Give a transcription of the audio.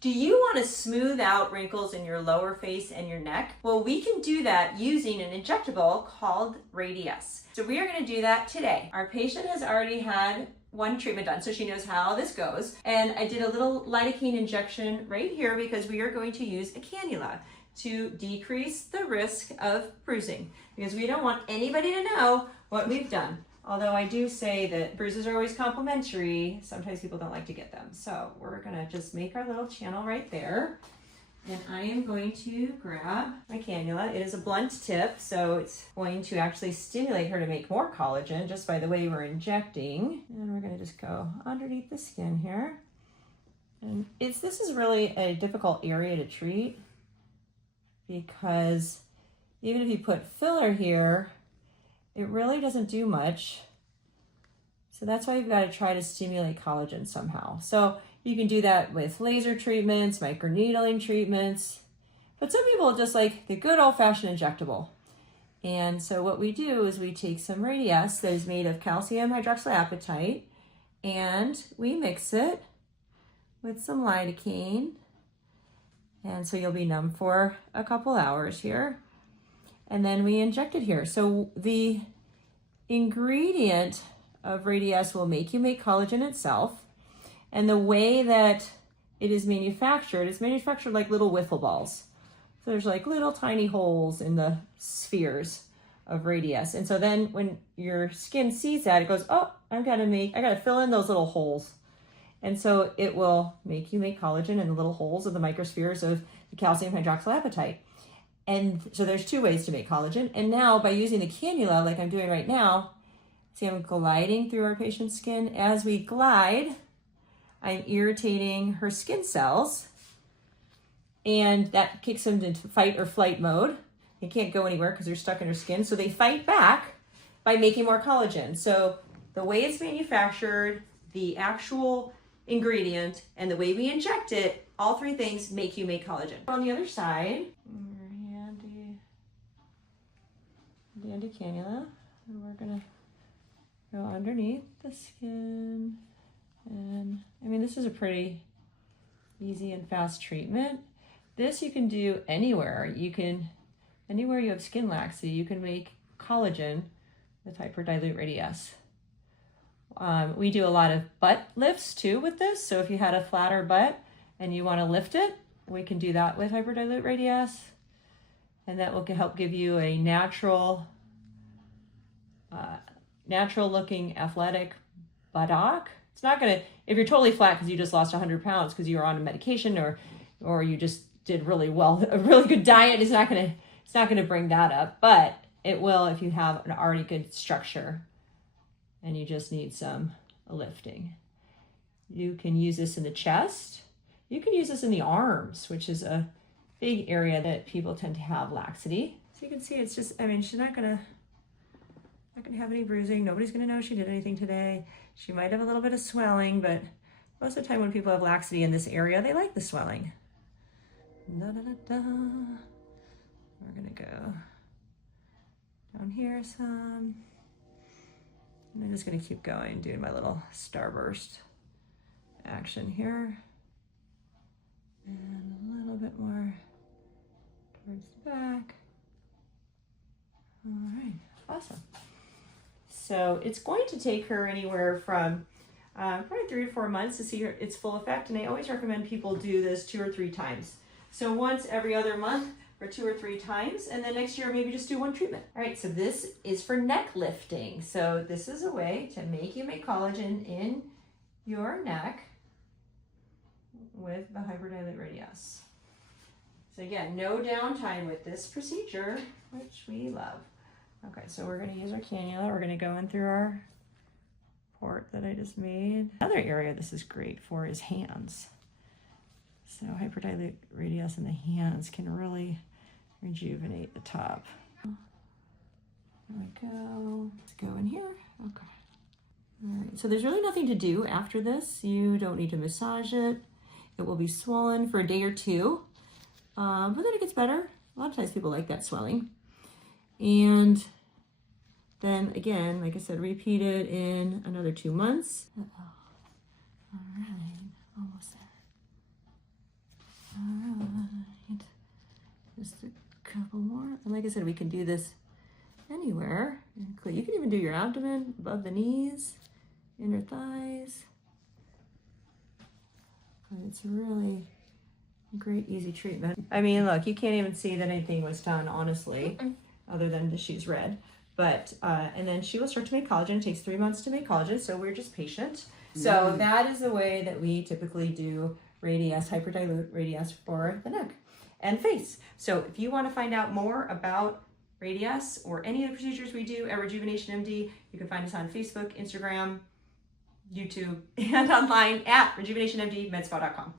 Do you want to smooth out wrinkles in your lower face and your neck? Well, we can do that using an injectable called Radiesse. So we are going to do that today. Our patient has already had one treatment done, so she knows how this goes. And I did a little lidocaine injection right here because we are going to use a cannula to decrease the risk of bruising, because we don't want anybody to know what we've done. Although I do say that bruises are always complimentary, sometimes people don't like to get them. So we're gonna just make our little channel right there. And I am going to grab my cannula. It is a blunt tip, so it's going to actually stimulate her to make more collagen just by the way we're injecting. And we're gonna just go underneath the skin here. And this is really a difficult area to treat, because even if you put filler here, it really doesn't do much. So that's why you've got to try to stimulate collagen somehow. So you can do that with laser treatments, microneedling treatments, but some people just like the good old-fashioned injectable. And so what we do is we take some Radiesse that is made of calcium hydroxylapatite, and we mix it with some lidocaine. And so you'll be numb for a couple hours here. And then we inject it here. So the ingredient of Radiesse will make you make collagen itself. And the way that it is manufactured, it's manufactured like little wiffle balls. So there's like little tiny holes in the spheres of Radiesse. And so then when your skin sees that, it goes, oh, I gotta fill in those little holes. And so it will make you make collagen in the little holes of the microspheres of the calcium hydroxylapatite. And so there's two ways to make collagen. And now by using the cannula, like I'm doing right now, see I'm gliding through our patient's skin. As we glide, I'm irritating her skin cells, and that kicks them into fight or flight mode. They can't go anywhere because they're stuck in her skin. So they fight back by making more collagen. So the way it's manufactured, the actual ingredient, and the way we inject it, all three things make you make collagen. On the other side, handy cannula, and we're gonna go underneath the skin. And I mean, this is a pretty easy and fast treatment. This you can do anywhere. Anywhere you have skin laxity, you can make collagen with hyperdilute Radiesse. We do a lot of butt lifts too with this. So if you had a flatter butt and you want to lift it, we can do that with hyperdilute Radiesse. And that will help give you a natural looking athletic buttock. It's not gonna, if you're totally flat because you just lost 100 pounds because you were on a medication or you just did really well, a really good diet, it's not gonna bring that up, but it will if you have an already good structure and you just need some lifting. You can use this in the chest. You can use this in the arms, which is a big area that people tend to have laxity. So you can see it's just, I mean, she's not gonna have any bruising. Nobody's gonna know she did anything today. She might have a little bit of swelling, but most of the time when people have laxity in this area, they like the swelling. Da, da, da, da. We're gonna go down here some. And I'm just gonna keep going, doing my little starburst action here. And a little bit more towards the back. All right, awesome. So it's going to take her anywhere from probably 3 to 4 months to see its full effect. And I always recommend people do this 2 or 3 times. So once every other month for 2 or 3 times, and then next year maybe just do 1 treatment. All right, so this is for neck lifting. So this is a way to make you make collagen in your neck with the hyperdilute Radiesse. So again, no downtime with this procedure, which we love. Okay, so we're gonna use our cannula. We're gonna go in through our port that I just made. Another area this is great for is hands. So hyperdilute Radiesse in the hands can really rejuvenate the top. There we go. Let's go in here. Okay. All right, so there's really nothing to do after this. You don't need to massage it. It will be swollen for a day or 2, but then it gets better. A lot of times people like that swelling. And then again, like I said, repeat it in another 2 months. All right, almost there. Just a couple more. And like I said, we can do this anywhere. You can even do your abdomen, above the knees, inner thighs. But it's really great, easy treatment. I mean, look, you can't even see that anything was done, honestly, other than that she's red. But, and then she will start to make collagen. It takes 3 months to make collagen, so we're just patient. So that is the way that we typically do Radiesse, hyperdilute Radiesse for the neck and face. So if you want to find out more about Radiesse or any of the procedures we do at RejuvenationMD, you can find us on Facebook, Instagram, YouTube, and online at RejuvenationMD, medspa.com.